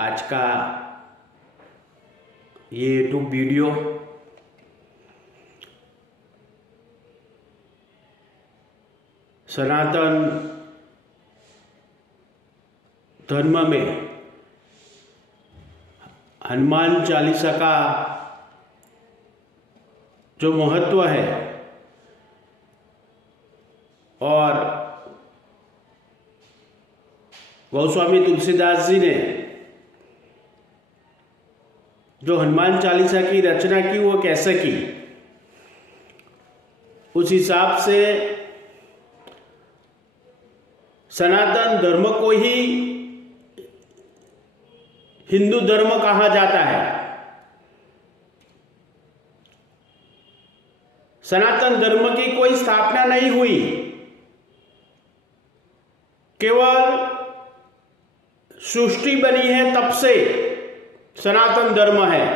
आज का ये यूट्यूब वीडियो सनातन धर्म में हनुमान चालीसा का जो महत्व है और गोस्वामी तुलसीदास जी ने जो हनुमान चालीसा की रचना की वो कैसे की, उस हिसाब से सनातन धर्म को ही हिंदू धर्म कहा जाता है। सनातन धर्म की कोई स्थापना नहीं हुई, केवल सृष्टि बनी है तब से सनातन धर्म है।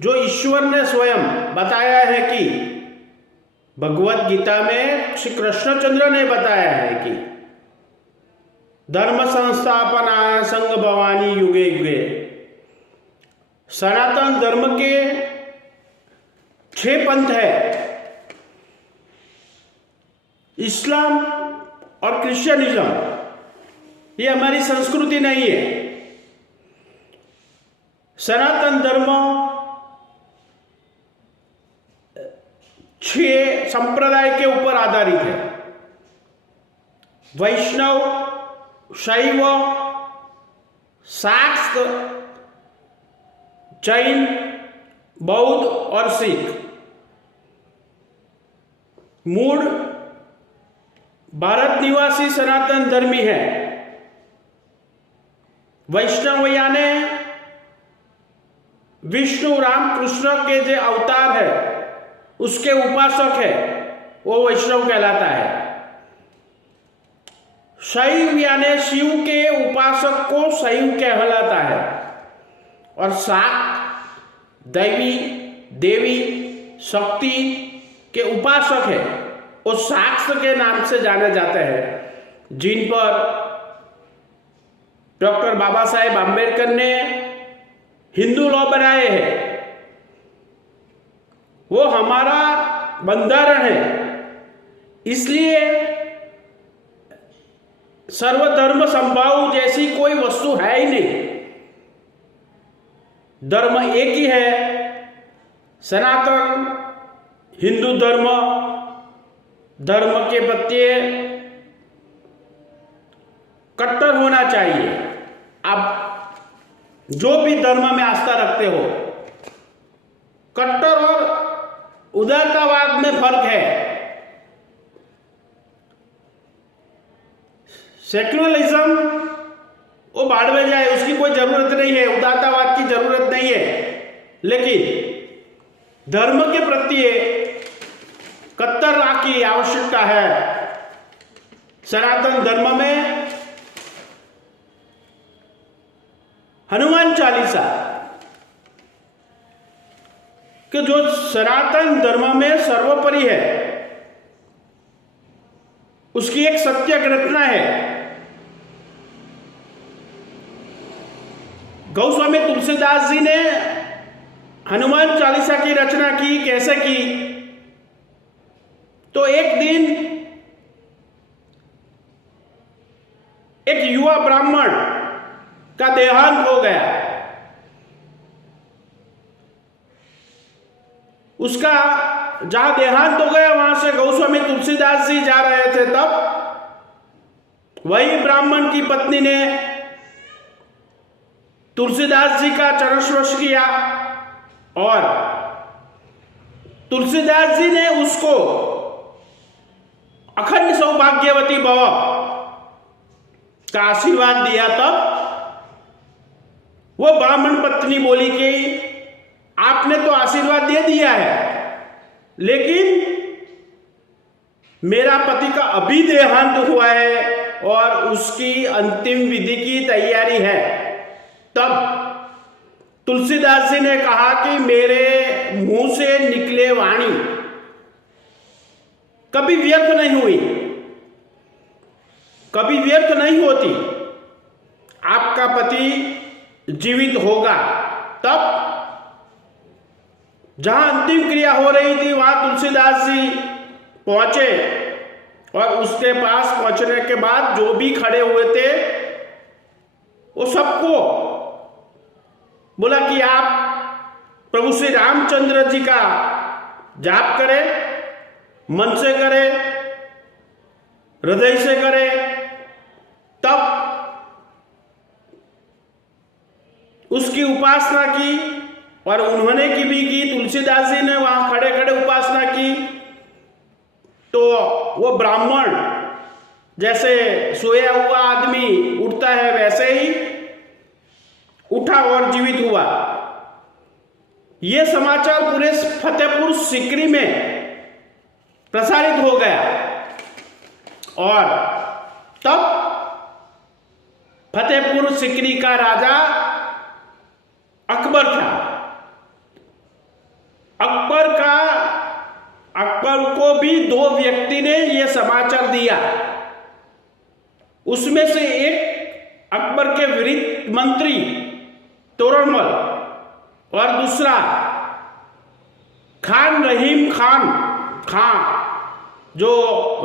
जो ईश्वर ने स्वयं बताया है कि भगवत गीता में श्री कृष्णचंद्र ने बताया है कि धर्म संस्थापनाय संघ भवानी युगे युगे। सनातन धर्म के 6 पंथ है, इस्लाम और क्रिश्चियनिज्म। ये हमारी संस्कृति नहीं है। सनातन धर्म 6 संप्रदाय के ऊपर आधारित है। वैष्णव, शैव, शाक्त, जैन, बौद्ध और सिख। मूल भारत निवासी सनातन धर्मी है। वैष्णव यानी विष्णु राम कृष्ण के जो अवतार है उसके उपासक है, वो वैष्णव कहलाता है। शैव यानी शिव के उपासक को शैव कहलाता है। और शाक्त दैवी देवी शक्ति के उपासक है, वो शाक्त के नाम से जाने जाते हैं, जिन पर डॉक्टर बाबा साहेब आम्बेडकर ने हिंदू लॉ बनाए हैं। वो हमारा बंधारण है। इसलिए सर्वधर्म संभाव जैसी कोई वस्तु है ही नहीं। धर्म एक ही है, सनातन हिंदू धर्म। धर्म के प्रति कट्टर होना चाहिए। आप जो भी धर्म में आस्था रखते हो, कट्टर और उदारतावाद में फर्क है। सेक्युलरिज्म वो बाद में जाए, उसकी कोई जरूरत नहीं है, उदारतावाद की जरूरत नहीं है। लेकिन धर्म के प्रति कट्टरता की आवश्यकता है। सनातन धर्म में हनुमान चालीसा कि जो सनातन धर्म में सर्वोपरि है, उसकी एक सत्य घटना है। गोस्वामी तुलसीदास जी ने हनुमान चालीसा की रचना की। कैसे की? तो एक दिन एक युवा ब्राह्मण का देहांत हो गया। उसका जहां देहांत हो गया वहां से गोस्वामी तुलसीदास जी जा रहे थे, तब वही ब्राह्मण की पत्नी ने तुलसीदास जी का चरण स्पर्श किया और तुलसीदास जी ने उसको अखंड सौभाग्यवती भव का आशीर्वाद दिया। तब वो ब्राह्मण पत्नी बोली कि आपने तो आशीर्वाद दे दिया है, लेकिन मेरा पति का अभी देहांत हुआ है और उसकी अंतिम विधि की तैयारी है। तब तुलसीदास जी ने कहा कि मेरे मुंह से निकले वाणी कभी व्यर्थ नहीं हुई, कभी व्यर्थ नहीं होती। आपका पति जीवित होगा। तब जहां अंतिम क्रिया हो रही थी वहां तुलसीदास जी पहुंचे और उसके पास पहुंचने के बाद जो भी खड़े हुए थे वो सबको बोला कि आप प्रभु श्री रामचंद्र जी का जाप करें, मन से करें, हृदय से करें। तब उसकी उपासना की और उन्होंने की भी की, तुलसीदास जी ने वहां खड़े खड़े उपासना की। तो वो ब्राह्मण जैसे सोया हुआ आदमी उठता है वैसे ही उठा और जीवित हुआ। ये समाचार पूरे फतेहपुर सीकरी में प्रसारित हो गया और तब फतेहपुर सीकरी का राजा अकबर था। अकबर को भी दो व्यक्ति ने यह समाचार दिया। उसमें से एक अकबर के वित्त मंत्री तोरड़मल और दूसरा खान रहीम खान जो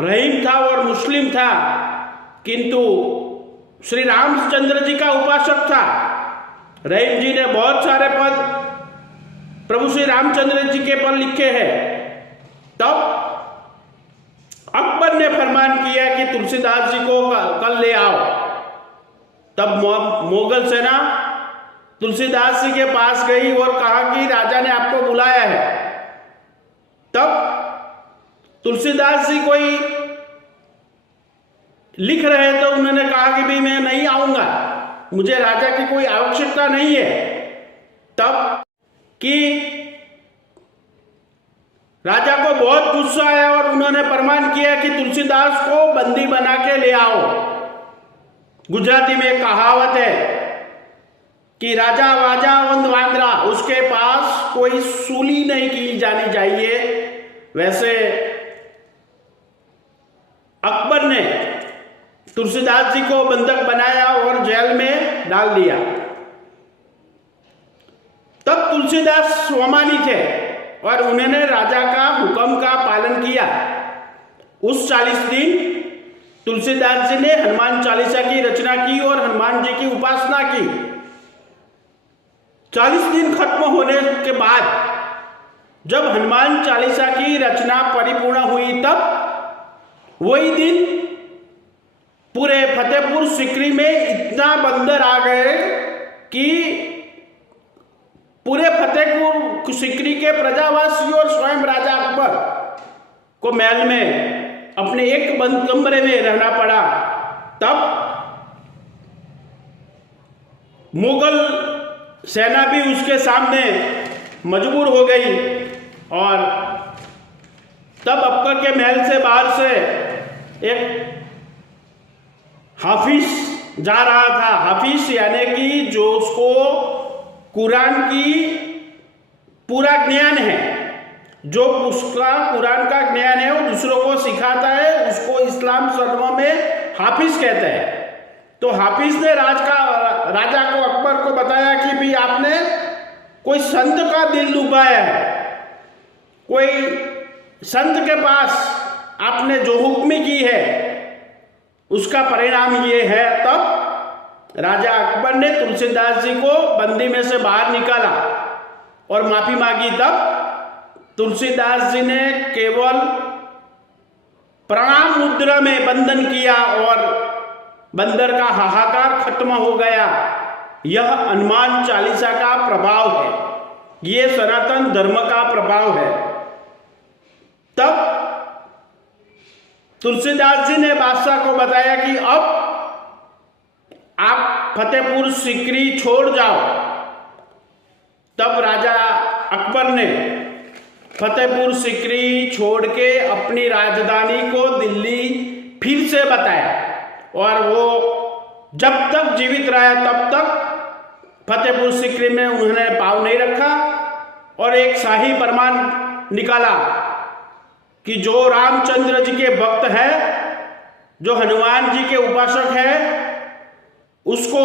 रहीम था और मुस्लिम था किंतु श्री रामचंद्र जी का उपासक था। रहीम जी ने बहुत सारे पद प्रभु श्री रामचंद्र जी के पर लिखे हैं। तब अकबर ने फरमान किया कि तुलसीदास जी को कल ले आओ। तब मुगल सेना तुलसीदास जी के पास गई और कहा कि राजा ने आपको बुलाया है। तब तुलसीदास जी कोई लिख रहे तो उन्होंने कहा कि भाई मैं नहीं आऊंगा, मुझे राजा की कोई आवश्यकता नहीं है। तब कि राजा को बहुत गुस्सा आया और उन्होंने फरमान किया कि तुलसीदास को बंदी बना के ले आओ। गुजराती में कहावत है कि राजा वाजा वंद वांद्रा, उसके पास कोई सूली नहीं की जानी चाहिए। वैसे अकबर ने तुलसीदास जी को बंधक बनाया और जेल में डाल दिया। तब तुलसीदास स्वामानी थे और उन्होंने राजा का हुक्म का पालन किया। उस 40 दिन तुलसीदास जी ने हनुमान चालीसा की रचना की और हनुमान जी की उपासना की। 40 दिन खत्म होने के बाद जब हनुमान चालीसा की रचना परिपूर्ण हुई तब वही दिन पूरे फतेहपुर सीकरी में इतना बंदर आ गए कि पूरे फतेहपुर सीकरी के प्रजावासी और स्वयं राजा अकबर को महल में अपने एक बंद कमरे में रहना पड़ा। तब मुगल सेना भी उसके सामने मजबूर हो गई और तब अकबर के महल से बाहर से एक हाफिज जा रहा था। हाफिज यानी कि जो उसको कुरान की पूरा ज्ञान है, जो उसका कुरान का ज्ञान है वो दूसरों को सिखाता है, उसको इस्लाम धर्म में हाफिज कहते हैं। तो हाफिज ने राजा को अकबर को बताया कि भाई आपने कोई संत का दिल लुभाया है, कोई संत के पास आपने जो हुक्म की है उसका परिणाम ये है। तब राजा अकबर ने तुलसीदास जी को बंदी में से बाहर निकाला और माफी मांगी। तब तुलसीदास जी ने केवल प्रणाम मुद्रा में बंधन किया और बंदर का हाहाकार खत्म हो गया। यह हनुमान चालीसा का प्रभाव है, ये सनातन धर्म का प्रभाव है। तब तुलसीदास जी ने बादशाह को बताया कि अब आप फतेहपुर सीकरी छोड़ जाओ। तब राजा अकबर ने फतेहपुर सीकरी छोड़ के अपनी राजधानी को दिल्ली फिर से बताया और वो जब तक जीवित रहा तब तक फतेहपुर सीकरी में उन्होंने पाँव नहीं रखा और एक शाही फरमान निकाला कि जो रामचंद्र जी के भक्त है, जो हनुमान जी के उपासक है, उसको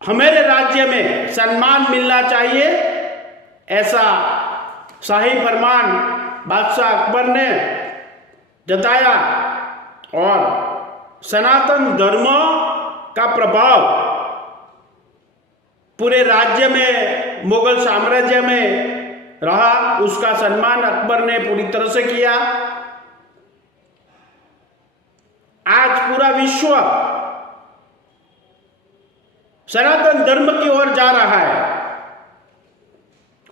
हमारे राज्य में सम्मान मिलना चाहिए, ऐसा शाही फरमान बादशाह अकबर ने जताया। और सनातन धर्म का प्रभाव पूरे राज्य में, मुगल साम्राज्य में रहा। उसका सम्मान अकबर ने पूरी तरह से किया। आज पूरा विश्व सनातन धर्म की ओर जा रहा है,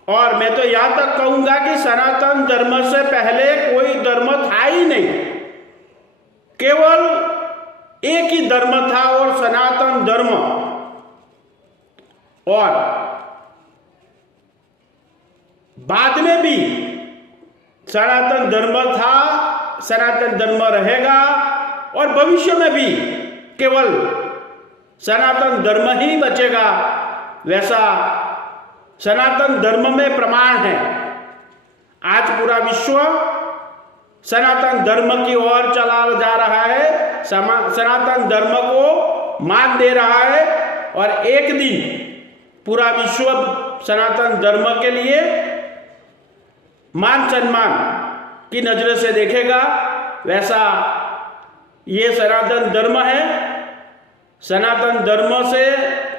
और मैं तो यहां तक कहूंगा कि सनातन धर्म से पहले कोई धर्म था ही नहीं, केवल एक ही धर्म था, और सनातन धर्म। और बाद में भी सनातन धर्म था, सनातन धर्म रहेगा, और भविष्य में भी केवल सनातन धर्म ही बचेगा। वैसा सनातन धर्म में प्रमाण है। आज पूरा विश्व सनातन धर्म की ओर चला जा रहा है, सनातन धर्म को मान दे रहा है, और एक दिन पूरा विश्व सनातन धर्म के लिए मान सम्मान की नजर से देखेगा। वैसा ये सनातन धर्म है। सनातन धर्म से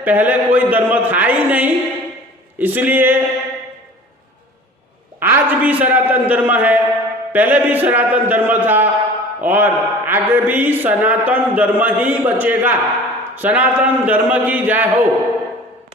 पहले कोई धर्म था ही नहीं, इसलिए आज भी सनातन धर्म है, पहले भी सनातन धर्म था, और आगे भी सनातन धर्म ही बचेगा। सनातन धर्म की जय हो।